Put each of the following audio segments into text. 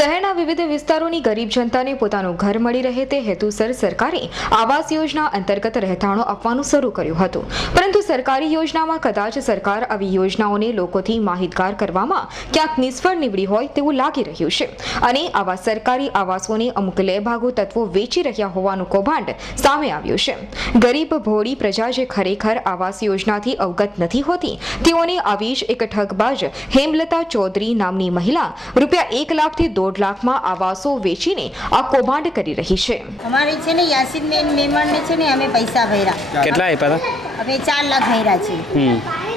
શહેરના વિવિધ વિસ્તારોની ગરીબ જનતાને પોતાનું ઘર મળી રહે તે હેતુસર સરકારે આવાસ યોજના અંતર્ગત રહેઠાણો આપવાનું શરૂ કર્યું હતું. પરંતુ સરકારી યોજનામાં કદાચ સરકાર આવી યોજનાઓને લોકોથી માહિતગાર કરવામાં ક્યાંક નિષ્ફળ નીવડી હોય તેવું લાગી રહ્યું છે. અને આવા સરકારી આવાસોને અમુક લેભાગુ તત્વો વેચી રહ્યા હોવાનું કૌભાંડ સામે આવ્યું છે. ગરીબ ભોળી પ્રજા જે ખરેખર આવાસ યોજનાથી અવગત નથી હોતી, તેઓને આવી જ એક ઠગબાજ હેમલતા ચૌધરી નામની મહિલા રૂપિયા એક લાખથી દોઢ લાખમાં આવાસો વેચીને આ કૌભાંડ કરી રહી છે. અમારે છે ને યાસીન બેન મેમણને છે ને અમે પૈસા ભર્યા. કેટલા આપ્યા હતા? અમે ચાર લાખ ભર્યા છે.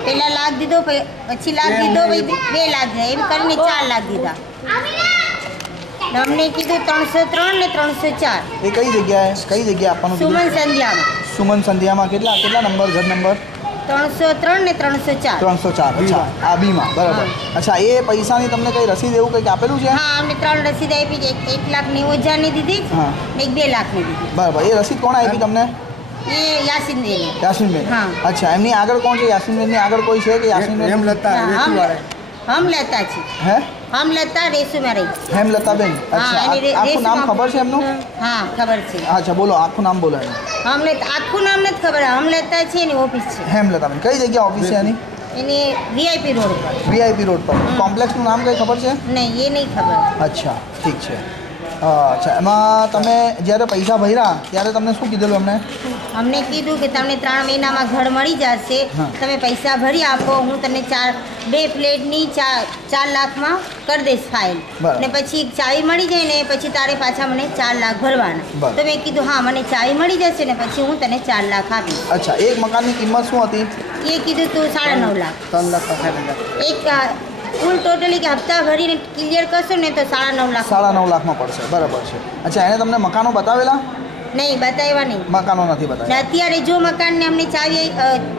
પહેલા લાખ દીધો પછી લાખ દીધો બે લાખ દીધા. એમ કરીને ચાર લાખ દીધા. અમને કીધું ત્રણસો ત્રણ ને ત્રણસો ચાર. એ કઈ જગ્યાએ? કઈ જગ્યાએ આપવાનું સુમન સંધ્યામાં. સુમન સંધ્યામાં કેટલા કેટલા નંબર ઘર નંબર ત્રણસો ત્રણ ને ત્રણસો ચાર. ત્રણસો ચાર અચ્છા. આ બીમાં બરાબર. અચ્છા એ પૈસાની તમને કઈ રસીદ એવું કંઈક આપેલું છે? હા અમને ત્રણ રસીદ આપી છે. એક- એક લાખ નેવું હજારની દીધી હા. ને એક બે લાખની દીધી. બરાબર. એ રસીદ કોણ આપી તમને? એ યાસીનબેન યાસીનબેન હા. અચ્છા એમની આગળ કોણ છે? યાસીનબેનની આગળ કોઈ છે કે યાસીનબેન હમ હમ લેતા છે હે? હમ લેતા રેસુમાં રહી. હેમલતાબેન અચ્છા આખું નામ ખબર છે એમનું? હા ખબર છે. અચ્છા બોલો આખું નામ બોલો એનું. અમને આખું નામ નથી ખબર હમ લેતા છે એની ઓફિસ છે. હેમલતાબેન કઈ જગ્યા ઓફિસ છે એની? એની વીઆઈપી રોડ પર. વીઆઈપી રોડ પર. કોમ્પ્લેક્સનું નામ કઈ ખબર છે? નહીં એ નહીં ખબર. અચ્છા ઠીક છે. અચ્છા એમાં તમે જ્યારે પૈસા ભર્યા ત્યારે તમને શું કીધેલું અમને? અમને કીધું કે તમને ત્રણ મહિનામાં ઘર મળી જશે તમે પૈસા ભરી આપો હું તમને ચાર બે પ્લેટની ચાર ચાર લાખમાં કરી દઈશ ફાઇલ. અને ને પછી ચાવી મળી જાય ને પછી તારે પાછા મને ચાર લાખ ભરવાના. તો મેં કીધું હા મને ચાવી મળી જશે ને પછી હું તને ચાર લાખ આપીશ. અચ્છા એક મકાનની કિંમત શું હતી? એ કીધું તું સાડા નવ લાખ. ત્રણ લાખ એક કુલ ટોટલી કે હપ્તા ભરીને ક્લિયર કરશો ને તો સાડા નવ લાખ સાડા નવ લાખમાં પડશે. બરાબર છે. અચ્છા, એને તમને મકાનો બતાવેલા? નહીં બતાવ્યા નહીં. મકાનો નથી ને બતાવ્યા અત્યારે જો મકાનને અમને ચાવી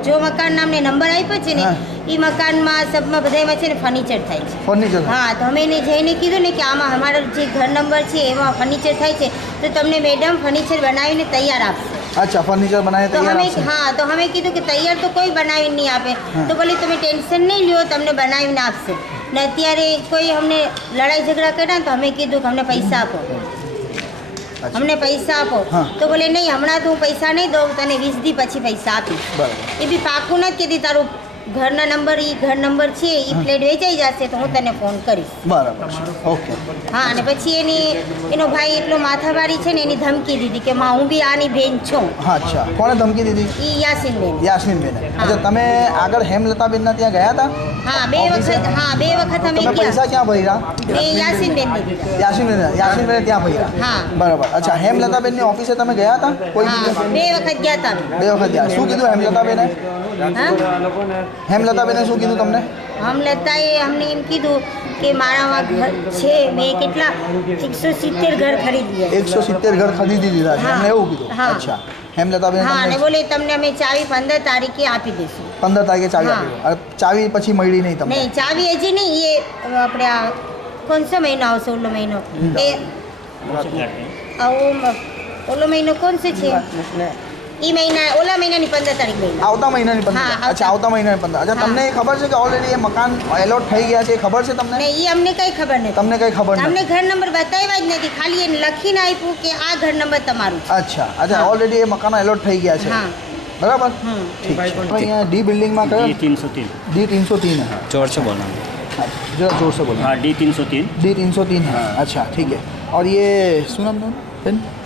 જો મકાનના અમને નંબર આપ્યો છે ને. એ મકાનમાં સબમાં બધામાં છે ને ફર્નિચર થાય છે. ફર્નિચર હા તો અમે એને જઈને કીધું ને કે આમાં અમારો જે ઘર નંબર છે એમાં ફર્નિચર થાય છે તો તમને મેડમ ફર્નિચર બનાવીને તૈયાર આપશે. અચ્છા ફર્નિચર બનાવી તો અમે હા તો અમે કીધું કે તૈયાર તો કોઈ બનાવીને નહીં આપે. તો બોલી તમે ટેન્શન નહીં લ્યો તમને બનાવીને આપશે. ને અત્યારે કોઈ અમને લડાઈ ઝઘડા કર્યા તો અમે કીધું કે અમને પૈસા આપો. અમને પૈસા આપો. તો બોલે નહીં હમણાં તો હું પૈસા નહીં દઉં તને વીસ દી પછી પૈસા આપીશ. બરાબર. એ બી પાકું નથી કીધી તારું ઘરના નંબર એ ઘર નંબર છે એ ફ્લેટ વેચાઈ જશે તો હું તને ફોન કરીશ. બરાબર છે. ઓકે. હા અને પછી એની એનો ભાઈ એટલો માથાવાળી છે ને એની ધમકી દીધી કે માં હું બી આની બેન છું. હા અચ્છા. કોણે ધમકી દીધી? એ યાસીન બેન યાસ્મીનબેને અચ્છા તમે આગળ હેમલતાબેનના ત્યાં ગયા હતા? હા બે વખત હા બે વખત અમે તમે પૈસા ગયા ક્યાં ભર્યા? એ યાસીન બેન દીધી. યાસીન બેન ત્યાં ભર્યા? હા. બરાબર. અચ્છા હેમલતાબેનની ઓફિસે તમે ગયા હતા? કોઈ બે વખત ગયા હતા બે વખત ગયા. શું કીધું હેમલતાબેને? હા? હેમલતાબેને શું કીધું તમને? હમ લતાએ અમને એમ કીધું કે મારામાં ઘર છે મેં કેટલા એકસો સિત્તેર ઘર ખરીદી એકસો સિત્તેર ઘર ખરીદી દીધા છે. એમને એવું કીધું? હા. અચ્છા. હેમલતાબેન હા અને બોલે તમને અમે ચાવી પંદર તારીખે આપી દઈશું. પંદર તારીખે ચાવી આપી ચાવી પછી મળી નહીં તમને? નહીં ચાવી હજી નહીં એ આપણે આ કોણસો મહિનો આવશે ઓલો મહિનો? એ ઓલો મહિનો કોણ છે? એ મહિના ઓલા મહિનાની પંદર તારીખ મહિના આવતા મહિનાની પંદર હા, આવતા. અચ્છા આવતા મહિનાની પંદર અચ્છા હા. તમને એ ખબર છે કે ઓલરેડી એ મકાન એલોટ થઈ ગયા છે એ ખબર છે તમને ને એ અમને કઈ ખબર નથી તમને કઈ ખબર અમને નથી ઘર નંબર બતાવ્યા જ નથી ખાલી એને લખીને આપ્યું કે આ ઘર નંબર તમારું છે. અચ્છા અચ્છા હા. ઓલરેડી એ મકાનો એલોટ થઈ ગયા છે હા બરાબર હમ. ठीक है तो यहाँ डी बिल्डिंग में डी करो तीन सौ तीन डी तीन सौ तीन है जोर से बोलना हाँ, जरा जोर से बोलो हाँ डी तीन सौ तीन डी तीन सौ तीन है हाँ। अच्छा ठीक है और ये શું નામ તમારું બેન જાયદાબેન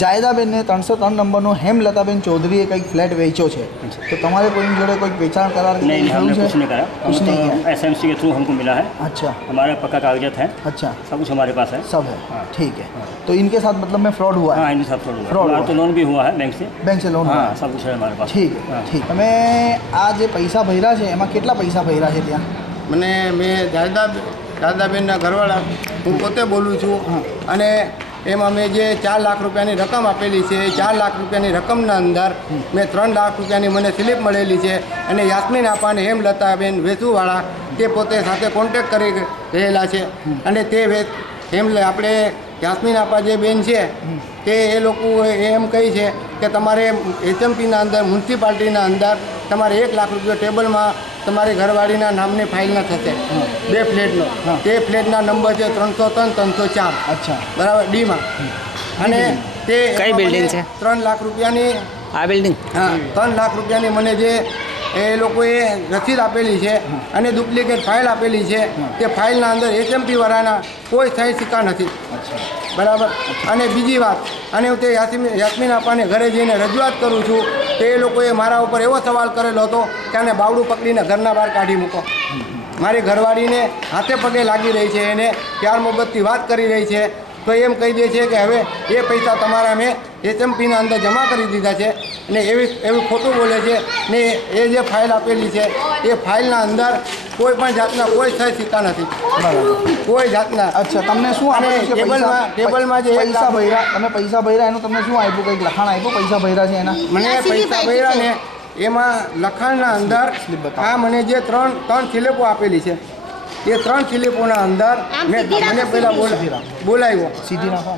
જાયદાબેનને ત્રણસો ત્રણ નંબરનો હેમલતાબેન ચૌધરીએ કંઈક ફ્લેટ વેચ્યો છે તો તમારે કોઈની જોડે કોઈ વેચાણ કરાર કે नहीं કંઈ नहीं, हमने થયું છે? कुछ नहीं करा कुछ नहीं हम किया तो एस एम सी के थ्रू हमको मिला है अच्छा हमारे पक्का कागजात है अच्छा सब कुछ हमारे पास है सब है हाँ। ठीक है तो इनके साथ मतलब में फ्रॉड हुआ हाँ है इनके साथ फ्रॉड हुआ Fraud हमारा हुआ। तो लोन भी हुआ है बैंक से બેંક से લોન हाँ हुआ है सब कुछ है हमारे पास ઠીક हाँ। ઠીક તમે આ જે પૈસા ભર્યા છે એમાં કેટલા પૈસા ભર્યા છે ત્યાં મને મેં દાદા દાદાબેનના ઘરવાળા હું પોતે બોલું છું હા. અને એમાં મેં જે ચાર લાખ રૂપિયાની રકમ આપેલી છે, એ ચાર લાખ રૂપિયાની રકમના અંદર મેં ત્રણ લાખ રૂપિયાની મને સ્લીપ મળેલી છે અને યાસ્મીન આપાને હેમલતાબેન વેસુવાળા તે પોતે સાથે કોન્ટેક કરી રહેલા છે. અને તે વે હેમ આપણે યાસ્મીન આપા જે બેન છે તે એ લોકો એમ કહી છે કે તમારે એચએમપીના અંદર મ્યુનિસિપાલિટીના અંદર તમારે એક લાખ રૂપિયા ટેબલમાં તમારી ઘરવાળીના નામની ફાઇલના થશે. બે ફ્લેટનો. તે ફ્લેટના નંબર છે ત્રણસો ત્રણ ત્રણસો ચાર. અચ્છા. બરાબર? ડીમાં અને તે કઈ બિલ્ડિંગ છે? ત્રણ લાખ રૂપિયાની આ બિલ્ડિંગ? હા ત્રણ લાખ રૂપિયાની મને જે એ લોકોએ રસીદ આપેલી છે અને ડુપ્લિકેટ ફાઇલ આપેલી છે તે ફાઇલના અંદર એચએમપીવાળાના કોઈ સહી સિક્કા નથી. બરાબર? અને બીજી વાત અને હું તે યાસ્મીન યાસ્મીન આપાને ઘરે જઈને રજૂઆત કરું છું તે એ લોકોએ મારા ઉપર એવો સવાલ કરેલો હતો કે આને બાવડું પકડીને ઘરના બહાર કાઢી મૂકો. મારી ઘરવાળીને હાથે પગે લાગી રહી છે એને પ્યાર મોહબ્બતથી વાત કરી રહી છે તો એમ કહી દે છે કે હવે એ પૈસા તમારા મેં એચએમપીના અંદર જમા કરી દીધા છે. ને એવી એવું ખોટું બોલે છે ને એ જે ફાઇલ આપેલી છે એ ફાઇલના અંદર કોઈ પણ જાતના કોઈ સહી સિક્કા નથી. કોઈ જાતના. અચ્છા તમને શું અને આપ્યું ટેબલમાં- ટેબલમાં જે પૈસા ભર્યા. તમે પૈસા ભર્યા એનું તમને શું આપ્યું? કંઈક લખાણ આપ્યું? પૈસા ભર્યા છે એના? મને પૈસા ભર્યા ને એમાં લખાણના અંદર આ મને જે ત્રણ ત્રણ સ્લીપો આપેલી છે. એ ત્રણ સ્લીપોના અંદર મેં મને પહેલા. બોલાવ્યો. સીધી નાખો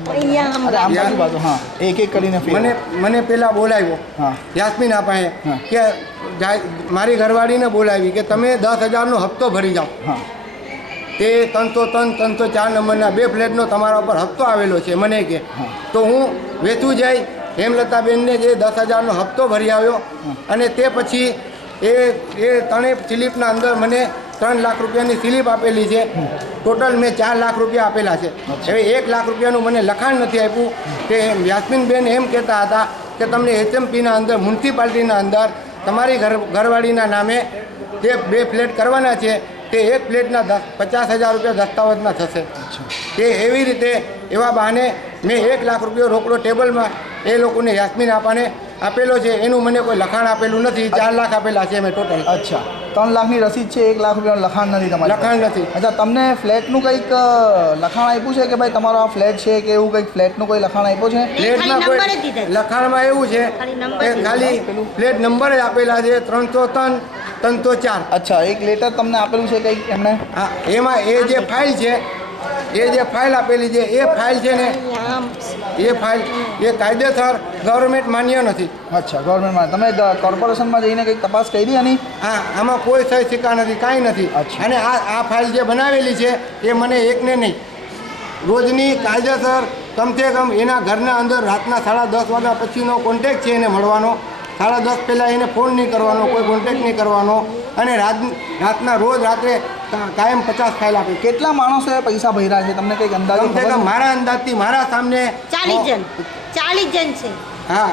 હા. એક એક કરીને મને મને પહેલા બોલાવ્યો. હા. યાસ્મીન આપાએ કે મારી ઘરવાળીને બોલાવી કે તમે દસ હજારનો હપ્તો ભરી જાઓ. હા. તે ત્રણસો ત્રણ ત્રણસો ચાર નંબરના બે ફ્લેટનો તમારા ઉપર હપ્તો આવેલો છે મને કે. તો હું વેચું જઈ હેમલતાબેનને જે દસ હજારનો હપ્તો ભરી આવ્યો અને તે પછી એ એ ત્રણેય સ્લીપના અંદર મને ત્રણ લાખ રૂપિયાની સ્લીપ આપેલી છે. ટોટલ મેં ચાર લાખ રૂપિયા આપેલા છે. હવે એક લાખ રૂપિયાનું મને લખાણ નથી આપ્યું તે યાસ્મીનબેન એમ કહેતા હતા કે તમને એચએમપીના અંદર મ્યુનિસિપાલિટીના અંદર તમારી ઘર ઘરવાળીના નામે જે બે ફ્લેટ કરવાના છે તે એક ફ્લેટના દસ પચાસ હજાર રૂપિયા દસ્તાવેજના થશે. તે એવી રીતે એવા બહાને મેં એક લાખ રૂપિયા રોકડો ટેબલમાં એ લોકોને યાસ્મીન આપાને આપેલો છે એનું મને કોઈ લખાણ આપેલું નથી. ચાર લાખ આપેલા છે મેં ટોટલ અચ્છા. ત્રણ લાખની રસીદ છે એક લાખ રૂપિયાનું લખાણ નથી તમારે લખાણ નથી. અચ્છા તમને ફ્લેટનું કંઈક લખાણ આપ્યું છે કે ભાઈ તમારો આ ફ્લેટ છે કે એવું કંઈક ફ્લેટનું કોઈ લખાણ આપ્યું છે? ફ્લેટમાં કોઈ નંબર જ દીધા છે. લખાણમાં એવું છે ખાલી કે ખાલી ફ્લેટ નંબર જ આપેલા છે ત્રણસો ત્રણ ત્રણસો ચાર. અચ્છા એક લેટર તમને આપેલું છે કંઈક એમણે હા એમાં એ જે ફાઇલ છે એ જે ફાઇલ આપેલી છે એ ફાઇલ છે ને? એ ફાઇલ એ કાયદેસર ગવર્મેન્ટ માન્ય નથી. અચ્છા ગવર્મેન્ટમાં તમે કોર્પોરેશનમાં જઈને કંઈક તપાસ કરી આની? હા આમાં કોઈ સહી સિક્કા નથી કાંઈ નથી. અને આ આ ફાઇલ જે બનાવેલી છે એ મને એકને નહીં. રોજની કાયદેસર કમસે કમ એના ઘરના અંદર રાતના સાડા દસ વાગ્યા પછીનો કોન્ટેક છે એને મળવાનો. સાડા દસ પહેલાં એને ફોન નહીં કરવાનો કોઈ કોન્ટેક નહીં કરવાનો અને રાત રાતના રોજ રાત્રે કાયમ પચાસ ફાઇલ આપે. કેટલા માણસોએ પૈસા ભર્યા છે? તમને કંઈક અંદાજ કમસે કમ મારા અંદાજથી મારા સામને ચાલીસ જણ. ચાલીસ જણ છે. હા.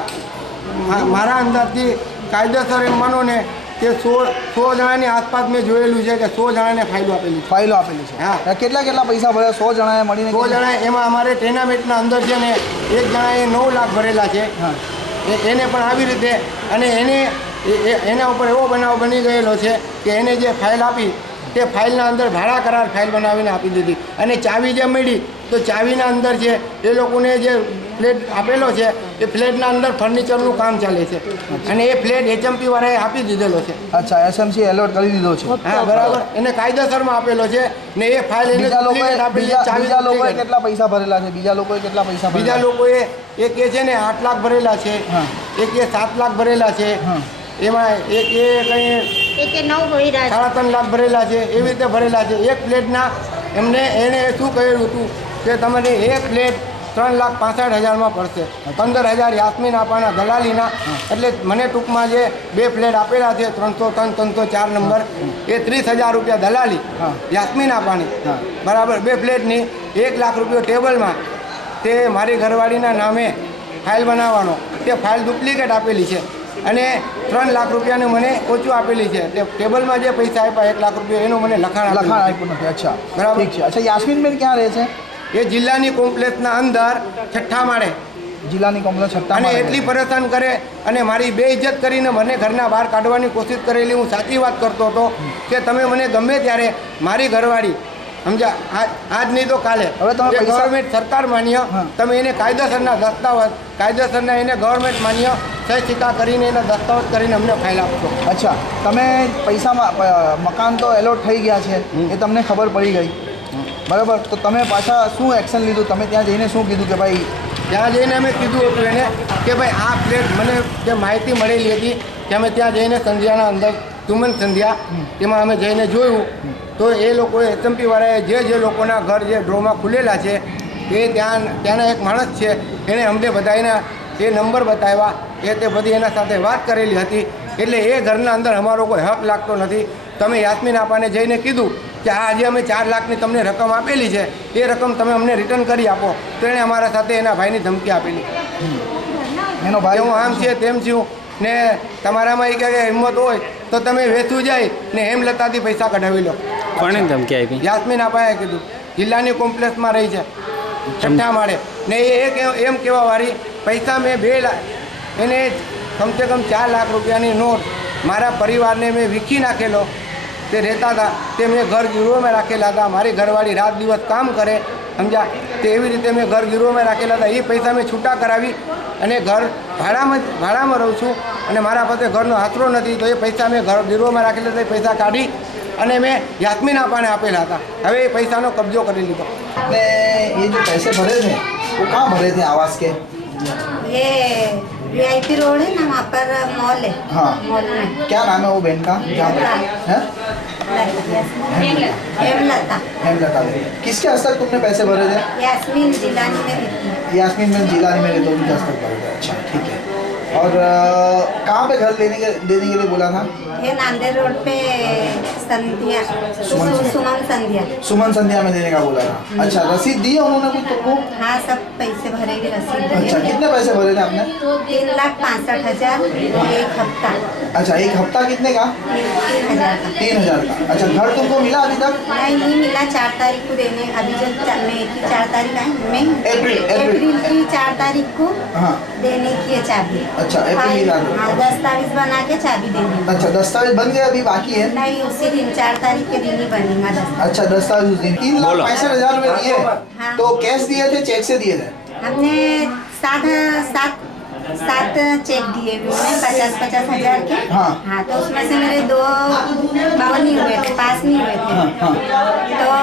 મારા અંદાજથી કાયદેસર એમ માનો ને કે સો સો જણાની આસપાસ મેં જોયેલું છે કે સો જણાને ફાયદો આપેલી ફાઇલો આપેલી છે. હા. કેટલા કેટલા પૈસા ભર્યા? સો જણાએ મળીને સો જણાએ એમાં અમારે ટેનામેન્ટના અંદર છે ને એક જણાએ નવ લાખ ભરેલા છે. હા. એને પણ આવી રીતે અને એને એના ઉપર એવો બનાવ બની ગયેલો છે કે એને જે ફાઇલ આપી, તે ફાઇલના અંદર ભાડા કરાર ફાઇલ બનાવીને આપી દીધી. અને ચાવી જે મળી, તો ચાવીના અંદર છે એ લોકોને જે ફ્લેટ આપેલો છે એ ફ્લેટના અંદર ફર્નિચરનું કામ ચાલે છે. અને એ ફ્લેટ એચએમપી વાળાએ આપી દીધેલો છે. અચ્છા એસએમસી એલર્ટ કરી દીધો છે. હા બરાબર. એને કાયદેસરમાં આપેલો છે ને એ ફાઇલ એને બીજા લોકોએ કેટલા પૈસા ભરેલા છે? બીજા લોકોએ કેટલા પૈસા બીજા લોકોએ એક એ છે ને આઠ લાખ ભરેલા છે હા. એક એ સાત લાખ ભરેલા છે એમાં એક એ કંઈ સાડા ત્રણ લાખ ભરેલા છે એવી રીતે ભરેલા છે. એક પ્લેટના એમને એણે શું કહ્યું હતું કે તમને એક પ્લેટ ત્રણ લાખ પાસઠ હજારમાં પડશે. પંદર હજાર યાસ્મીન આપવાના દલાલીના. એટલે મને ટૂંકમાં જે બે ફ્લેટ આપેલા છે ત્રણસો ત્રણ ત્રણસો ચાર નંબર એ ત્રીસ હજાર રૂપિયા દલાલી હા. યાસ્મીન આપવાની. હા. બરાબર? બે ફ્લેટની એક લાખ રૂપિયો ટેબલમાં. તે મારી ઘરવાળીના નામે ફાઇલ બનાવવાનો. તે ફાઇલ ડુપ્લિકેટ આપેલી છે. અને ત્રણ લાખ રૂપિયાનું મને ઓછું આપેલી છે. તે ટેબલમાં જે પૈસા આપ્યા એક લાખ રૂપિયા એનું મને લખાણ લખાણ લખાણ આપ્યું નથી. અચ્છા. બરાબર. છે. અચ્છા યાસ્મીનબેન ક્યાં રહે છે? એ જિલ્લાની કોમ્પ્લેક્સના અંદર છઠ્ઠા માળે. જિલ્લાની કોમ્પ્લેક્સ છઠ્ઠા અને એટલી પરેશાન કરે અને મારી બે ઇજ્જત કરીને મને ઘરના બહાર કાઢવાની કોશિશ કરેલી. હું સાચી વાત કરતો હતો કે તમે મને ગમે ત્યારે મારી ઘરવાળી સમજ્યા? આજ નહીં તો કાલે. હવે તમે ગવર્મેન્ટ સરકાર માન્ય. તમે એને કાયદેસરના દસ્તાવેજ કાયદેસરના એને ગવર્મેન્ટ માન્ય સહી સિક્કા કરીને એના દસ્તાવેજ કરીને અમને ફાઇલ આપશો. અચ્છા તમે પૈસામાં મકાન તો એલોટ થઈ ગયા છે. એ તમને ખબર પડી ગઈ. બરાબર તો તમે પાછા શું એક્શન લીધું? તમે ત્યાં જઈને શું કીધું કે ભાઈ? ત્યાં જઈને અમે કીધું હતું એને કે ભાઈ આ પ્લેટ મને જે માહિતી મળેલી હતી કે અમે ત્યાં જઈને સંધ્યાના અંદર તુમન સંધ્યા તેમાં અમે જઈને જોયું. તો એ લોકોએ એસએમપીવાળાએ જે જે લોકોના ઘર જે ડ્રોમાં ખુલેલા છે એ ત્યાં ત્યાંના એક માણસ છે એણે અમને બધાને એ નંબર બતાવ્યા એ તે બધી એના સાથે વાત કરેલી હતી. એટલે એ ઘરના અંદર અમારો કોઈ હક લાગતો નથી. તમે યાસ્મીન આપાને જઈને કીધું કે આ આજે અમે ચાર લાખની તમને રકમ આપેલી છે એ રકમ તમે અમને રિટર્ન કરી આપો. તો એણે અમારા સાથે એના ભાઈની ધમકી આપેલી. એનો ભાઈ? હું આમ છે તેમ છું ને તમારામાં એ કે હિંમત હોય તો તમે વેચવું જાય ને હેમલતાથી પૈસા કઢાવી લો. કોણે ધમકી આપી? યાસ્મીન આપાએ કીધું જિલ્લાની કોમ્પ્લેક્સમાં રહી છે છઠ્ઠા માળે. ને એ એક એમ કહેવા વાળી પૈસા મેં બે લાખ એને કમસે કમ ચાર લાખ રૂપિયાની નોટ મારા પરિવારને મેં વીખી નાખેલો. તે રહેતા હતા તે મેં ઘર ગીરોમાં રાખેલા હતા મારી ઘરવાળી રાત દિવસ કામ કરે સમજ્યા તે એવી રીતે મેં ઘર ગીરોમાં રાખેલા હતા એ પૈસા મેં છૂટા કરાવી અને ઘર ભાડામાં જ- ભાડામાં રહું છું અને મારા પાસે ઘરનો આશરો નથી તો એ પૈસા મેં ઘર ગીરોમાં રાખેલા હતા એ પૈસા કાઢી અને મેં યાસ્મીન આપાને આપેલા હતા હવે એ પૈસાનો કબજો કરી લીધો ने ये जो पैसे भरे थे वो कहाँ भरे थे आवास के ये वीआईपी रोड है ना वहाँ पर मॉल है हाँ। मॉल में क्या नाम है वो बहन का जहाँ पर है हेमलता हेमलता देवी किसके हस्तक तुमने पैसे भरे थे यास्मीन जिलानी में रहती है यास्मीन में जिला में तो उनके हस्तक भरे थे अच्छा ठीक है और कहाँ पे घर लेने के देने के लिए बोला था? ये नांदेड़ रोड पे संध्या सुमन सुमन संध्या। सुमन संध्या में देने का बोला था। अच्छा रसीद दी है उन्होंने कुछ तुमको? हाँ सब पैसे भरेगी रसीद अच्छा कितने पैसे भरे थे आपने? तीन लाख पाँसठ हज़ार एक हफ़्ता। अच्छा एक हफ़्ता कितने का? तीन हज़ार का। तीन हज़ार का। अच्छा घर तुमको मिला अभी तक? नहीं मिला चार तारीख को देने। अभी जो की चार तारीख आई मई। अप्रैल, अप्रैल। अप्रैल की चार तारीख को हाँ। देने की है चाबी अच्छा, अप्रैल की चार तारीख। हाँ दस्तावेज बना के चाबी देनी है। अच्छा दस्तावेज बन गए अभी बाकी है नहीं उसी दिन चार तारीख के दिन ही बनेगा दस्तावेज अच्छा दस्तावेज उस दिन तीन लाख बोलो। पैंसठ हजार रुपए दिए हाँ। तो कैश दिए थे चेक से दिए थे हमने सात सात सात चेक दिए हुए हैं पचास पचास हजार के हाँ। हाँ तो उसमें से मेरे दो बावन नहीं हुए थे पास नहीं हुए थे हाँ हाँ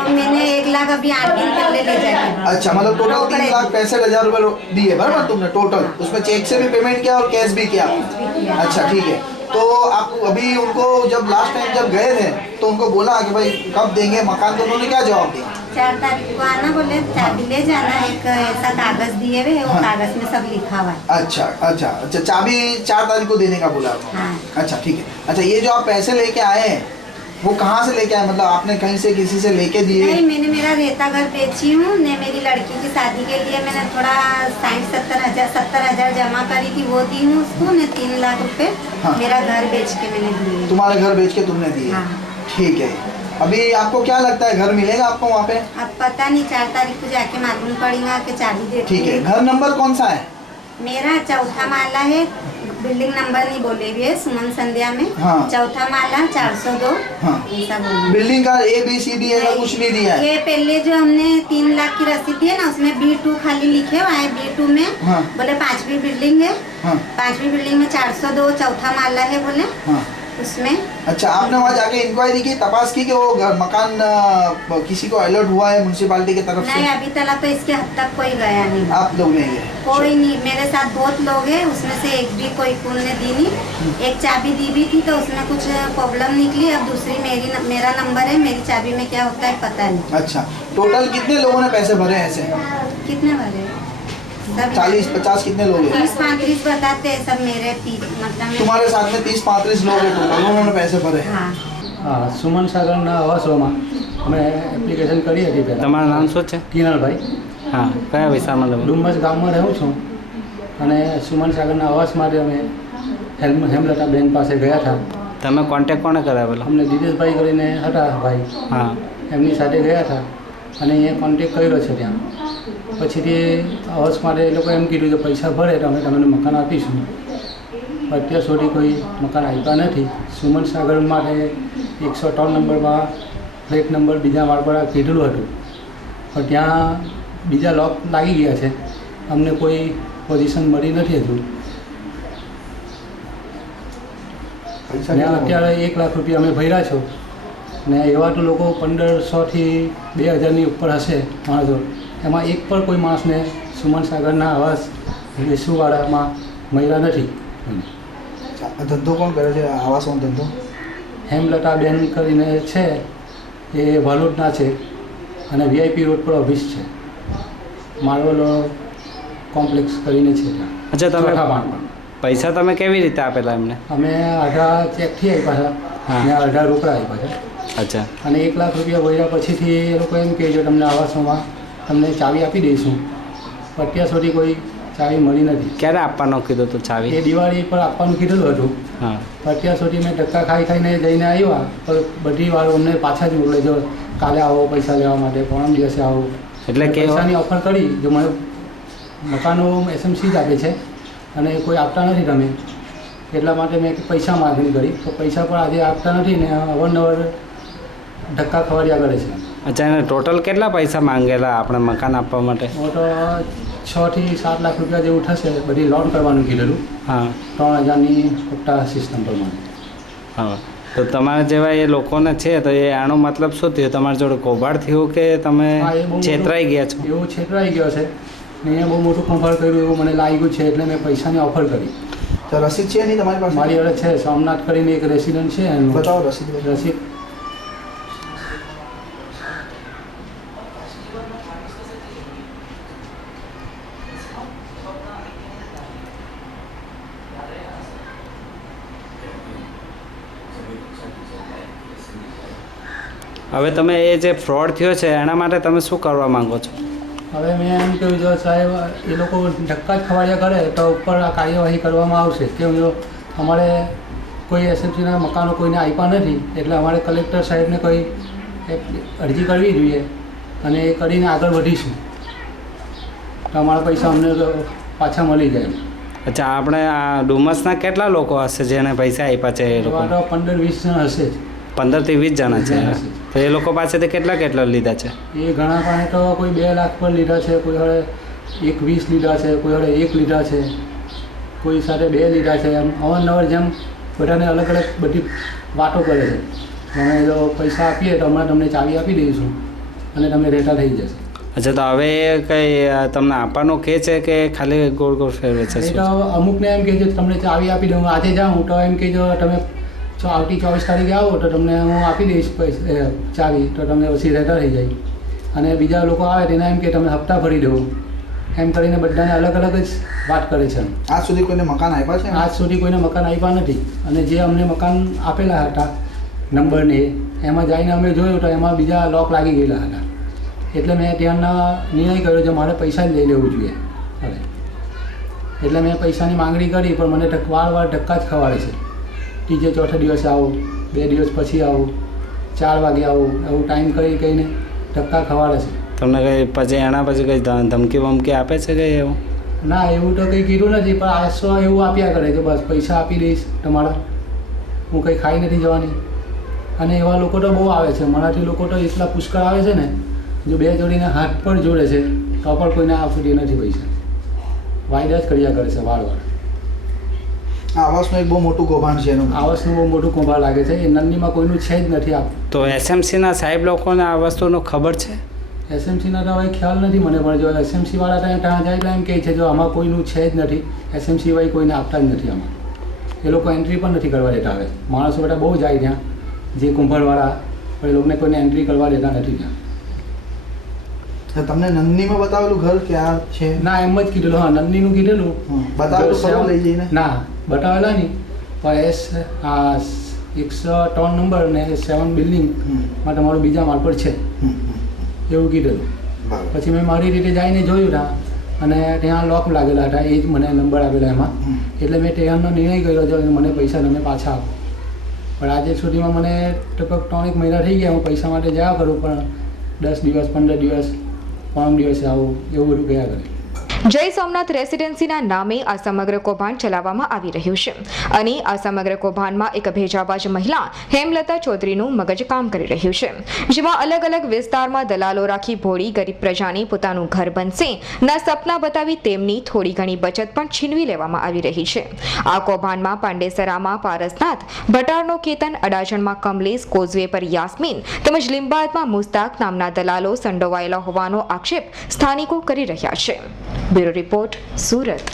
तो मैंने एक लाख अभी आठ दिन पहले ले जाके अच्छा मतलब टोटल तीन रोकड़े लाख पैंसठ हजार रुपए दिए बराबर तुमने टोटल उसमें चेक से भी पेमेंट किया और कैश भी किया किया। अच्छा ठीक है तो आप अभी उनको जब लास्ट टाइम जब गए थे तो उनको बोला कि भाई कब देंगे मकान तो उन्होंने क्या जवाब दिया चार तारीख को आना बोले चाबी ले जाना एक ऐसा कागज दिए हुए है वो हाँ। कागज में सब लिखा हुआ है अच्छा अच्छा अच्छा चाबी चार तारीख को देने का बोला आपने हाँ अच्छा ठीक है अच्छा ये जो आप पैसे लेके आए हैं वो कहाँ से लेके आए? मतलब आपने कहीं से किसी से लेके दिए? नहीं मैंने मेरा रेता घर बेची हूँ। ने मेरी लड़की की शादी के लिए मैंने थोड़ा साठ सत्तर हज़ार सत्तर हज़ार जमा करी थी वो दी हूँ उसको। ने तीन लाख रुपए हाँ। मेरा घर बेच के मैंने दिए तुम्हारे घर बेच के तुमने दिए? हाँ। ठीक है। अभी आपको क्या लगता है घर मिलेगा आपको वहाँ पे? अब पता नहीं चार तारीख को जाके मालूम पड़ेगा कि चाबी देती ठीक है। है। घर नंबर कौन सा है? मेरा चौथा माला है। बिल्डिंग नंबर नहीं बोले भी है, सुमन संध्या में। हाँ। चौथा माला चार सौ दो। हाँ। ऐसा बिल्डिंग का ए बी सी डी ऐसा कुछ नहीं दिया है। ये पहले जो हमने तीन लाख की रसीद दी है ना उसमें बी टू खाली लिखे हुआ है बी टू में। हाँ। बोले पांचवी बिल्डिंग है। हाँ। पांचवी बिल्डिंग में चार सौ दो चौथा माला है बोले। हाँ। उसमें। अच्छा आपने वहाँ जाके इंक्वायरी की तपास की कि वो मकान किसी को अलर्ट हुआ है म्यूनसिपालिटी की तरफ़ नहीं से अभी तक तो इसके हद तक कोई गया नहीं। आप लोग नहीं गए? कोई नहीं मेरे साथ बहुत लोग हैं उसमें से एक भी कोई कौन ने दी नहीं। एक चाबी दी भी थी तो उसमें कुछ प्रॉब्लम निकली अब दूसरी मेरी न, मेरा नंबर है मेरी चाबी में क्या होता है पता नहीं। अच्छा टोटल कितने लोगों ने पैसे भरे ऐसे? कितने भरे? चालीस पचास कितने लोग हैं तीस पैंतीस बताते हैं सब मेरे पी मतलब मैं- तुम्हारे साथ में तीस पैंतीस लोग हैं टोटल उन्होंने पैसे भरे हैं हाँ હા સુમન સાગરના આવાસોમાં અમે એપ્લિકેશન કરી હતી પહેલાં તમારું નામ શું છે કિરણભાઈ હા કયા વિસ્તારમાં તમે ડુમ્બસ ગામમાં રહું છું અને સુમન સાગરના આવાસ માટે અમે હેલ્મ હેમલતા બેન પાસે ગયા હતા તમે કોન્ટેક કોણે કરાવેલો અમને દિનેશભાઈ કરીને હતા ભાઈ હા એમની સાથે ગયા હતા અને અહીંયા કોન્ટેક કર્યો છે ત્યાં પછીથી આવાસ માટે એ લોકો એમ કીધું કે પૈસા ભરે તો અમે તમને મકાન આપીશું. અત્યાર સુધી કોઈ મકાન આપ્યા નથી. સુમન સાગર માટે એકસો ત્રણ નંબરમાં ફ્લેટ નંબર બીજા માળ પર કીધેલું હતું. પણ ત્યાં બીજા લોક લાગી ગયા છે. અમને કોઈ પોઝિશન મળી નથી હજુ? અત્યારે એક લાખ રૂપિયા અમે ભર્યા છો. ને એવા તો લોકો પંદરસોથી બે હજારની ઉપર હશે માણસો. એમાં એક પણ કોઈ માણસને સુમન સાગરના આવાસ વિશુવાળામાં મહિલા નથી. ધંધો કોણ કરે છે? આવાસનો ધંધો? હેમલતાબેન કરીને છે એ વાલોડના છે અને વીઆઈપી રોડ પર ઓફિસ છે. માર્વલ કોમ્પ્લેક્સ કરીને છે અચ્છા તમે પૈસા તમે કેવી રીતે આપેલા એમને? અમે અઢા ચેકથી આપ્યા. હતા. અઢાર અઢા રોકડા આપ્યા છે. અચ્છા. અને એક લાખ રૂપિયા ભર્યા પછીથી એ લોકો એમ કહે છે તમને આવાસોમાં તમને ચાવી આપી દઈશું. પણ અત્યાર સુધી કોઈ ચાવી મળી નથી. ક્યારે આપવાનો કીધું ચાવી? એ દિવાળી પર આપવાનું કીધેલું હતું. હા. અત્યાર સુધી મેં ધક્કા ખાઈ ખાઈને જઈને આવ્યા. પણ બધી વાર અમને પાછા જ મોકલે જો કાલે આવો પૈસા લેવા માટે પરમ દિવસે આવો. એટલે કે પૈસાની ઓફર કરી જો મને મકાનો એસએમસી જ આપે છે. અને કોઈ આપતા નથી તમે. એટલા માટે મેં પૈસા માગણી કરી. તો પૈસા પણ આજે આપતા નથી ને અવારનવાર ધક્કા ખવડિયા કરે છે. અચ્છા એને ટોટલ કેટલા પૈસા માંગેલા આપણે મકાન આપવા માટે? હું તો છ થી સાત લાખ રૂપિયા જેવું થશે. બધી લોન કરવાનું કીધેલું. હા. ત્રણ હજારની હપ્તા સિસ્ટમ પ્રમાણે. હા. તો તમારા જેવા એ લોકોને છે તો એ આનો મતલબ શું થયો? તમારી જોડે કૌભાડ થયું કે તમે બહુ છેતરાઈ ગયા છો? એવું છેતરાઈ ગયો છે. ને એ બહુ મોટું કમ્ફર્ટ કર્યું એવું મને લાગ્યું છે એટલે મેં પૈસાની ઓફર કરી. તો રસીદ છે નહીં તમારી પાસે? મારી જોડે છે. સોમનાથ કરીને એક રેસિડન્ટ છે એનું. બતાવો રસીદ. રસીદ હવે તમે એ જે ફ્રોડ થયો છે એના માટે તમે શું કરવા માંગો છો? હવે મેં એમ કહ્યું જો સાહેબ એ લોકો ધક્કા જ ખવાડિયા કરે તો ઉપર આ કાર્યવાહી કરવામાં આવશે. કેમ જો અમારે કોઈ એસએમસીના મકાનો કોઈને આપ્યા નથી એટલે અમારે કલેક્ટર સાહેબને કોઈ અરજી કરવી જોઈએ અને એ કરીને આગળ વધીશું. તો અમારા પૈસા અમને પાછા મળી જાય. અચ્છા આપણે આ ડુમસના કેટલા લોકો હશે જેને પૈસા આપ્યા છે એ લોકો પંદર વીસ જણ હશે પંદરથી વીસ જણા છે. જણા છે. તો એ લોકો પાસેથી કેટલા કેટલા લીધા છે? એ ઘણા પાસે તો કોઈ બે લાખ પર લીધા છે કોઈ હવે એક વીસ લીધા છે કોઈ હવે એક લીધા છે કોઈ સાથે બે લીધા છે એમ અવારનવાર જેમ બધાને અલગ અલગ બધી વાતો કરે છે. અમે જો પૈસા આપીએ તો હમણાં તમને ચાવી આપી દઈશું અને તમે રહેતા થઈ જશે. અચ્છા તો હવે કંઈ તમને આપવાનો કહે છે કે ખાલી ગોળ ગોળ ફેરવે છે તો અમુકને એમ કહે છે તમને ચાવી આપી દઉં આજે જાઉં. તો એમ કહેજો તમે જો આવતી ચોવીસ તારીખે આવો તો તમને હું આપી દઈશ પૈસા ચાવી તો તમને પછી રહેતા થઈ જાય. અને બીજા લોકો આવે તેના એમ કે તમે હપ્તા ભરી દો. એમ કરીને બધાને અલગ અલગ જ વાત કરે છે. આજ સુધી કોઈને મકાન આપ્યા છે? આજ સુધી કોઈને મકાન આપ્યા નથી. અને જે અમને મકાન આપેલા હતા નંબરને એમાં જઈને અમે જોયું તો એમાં બીજા લોક લાગી ગયેલા હતા. એટલે મેં ત્યાંના નિર્ણય કર્યો કે મારે પૈસા જ લઈ લેવું જોઈએ. હવે. એટલે મેં પૈસાની માંગણી કરી પણ મને વાર વાર ધક્કા જ ખવાડે છે. ત્રીજે ચોથે દિવસે આવો બે દિવસ પછી આવો ચાર વાગે આવો એવું ટાઈમ કરી કહીને ધક્કા ખવાડે છે. તમને કંઈ પછી એના પછી કંઈ ધમકી વમકી આપે છે કે એવું? ના એવું તો કંઈ કીધું નથી પણ આસો એવું આપ્યા કરે કે બસ પૈસા આપી દઈશ તમારા. હું કંઈ ખાઈ નથી જવાની. અને એવા લોકો તો બહુ આવે છે. મરાઠી લોકો તો એટલા પુષ્કળ આવે છે ને જો બે જોડીને હાથ પણ જોડે છે તો પણ કોઈને આપી નથી પૈસા. વાયદા જ કર્યા કરે છે વાર વાર આવાસનું એક બહુ મોટું કૌભાંડ છે એનું. આવાસનું બહુ મોટું કૌભાંડ લાગે છે. એ નંદીમાં કોઈનું છે જ નથી આપ તો એસએમસીના સાહેબ લોકોને આ વસ્તુનો ખબર છે? એસએમસીના તો હવે ખ્યાલ નથી મને પણ. જો એસએમસી વાળા ત્યાં ત્યાં જાય એટલે એમ કહે છે જો આમાં કોઈનું છે જ નથી એસએમસી વાળી કોઈને આપતા જ નથી આમાં. એ લોકો એન્ટ્રી પણ નથી કરવા દેતા હવે. માણસો બધા બહુ જાય ત્યાં જે કુંભારવાળા પણ એ લોકોને કોઈને એન્ટ્રી કરવા દેતા નથી ત્યાં. તમને નંદનીમાં બતાવેલું ઘર ક્યાં છે? ના એમ જ કીધેલું. હા નંદનીનું કીધેલું. બતાવેલું ખરું લઈ જઈને. ના બતાવેલા નહીં. પણ એસ આ એકસો ત્રણ નંબર ને સેવન બિલ્ડિંગમાં તમારું બીજા માળ પર છે. એવું કીધેલું. પછી મેં મારી રીતે જઈને જોયું ત્યાં અને ત્યાં લોક લાગેલા હતા. એ જ મને નંબર આપેલા એમાં. એટલે મેં ત્યાંનો નિર્ણય કર્યો હતો મને પૈસા તમે પાછા આપો. પણ આજે સુધીમાં મને ટપક ત્રણ એક મહિના થઈ ગયા. હું પૈસા માટે જયા કરું પણ દસ દિવસ પંદર દિવસ પરમ દિવસે આવું એવું બધું ગયા કરે. જય સોમનાથ રેસિડેન્સીના નામે આ સમગ્ર કૌભાંડ ચલાવવામાં આવી રહ્યું છે. અને આ સમગ્ર કૌભાંડમાં એક ભેજાબાજ મહિલા હેમલતા ચૌધરીનું મગજ કામ કરી રહ્યું છે. જેમાં અલગ અલગ વિસ્તારમાં દલાલો રાખી ભોળી ગરીબ પ્રજાને પોતાનું ઘર બનશે. ના સપના બતાવી તેમની થોડી ઘણી બચત પણ છીનવી લેવામાં આવી રહી છે. આ કૌભાંડમાં પાંડેસરામાં પારસનાથ ભટારનો કેતન, અડાજણમાં કમલેશ, કોઝવે પર યાસ્મીન તેમજ લીંબાદમાં મુસ્તાક નામના દલાલો સંડોવાયેલા હોવાનો આક્ષેપ સ્થાનિકો કરી રહ્યા છે. Bureau report Surat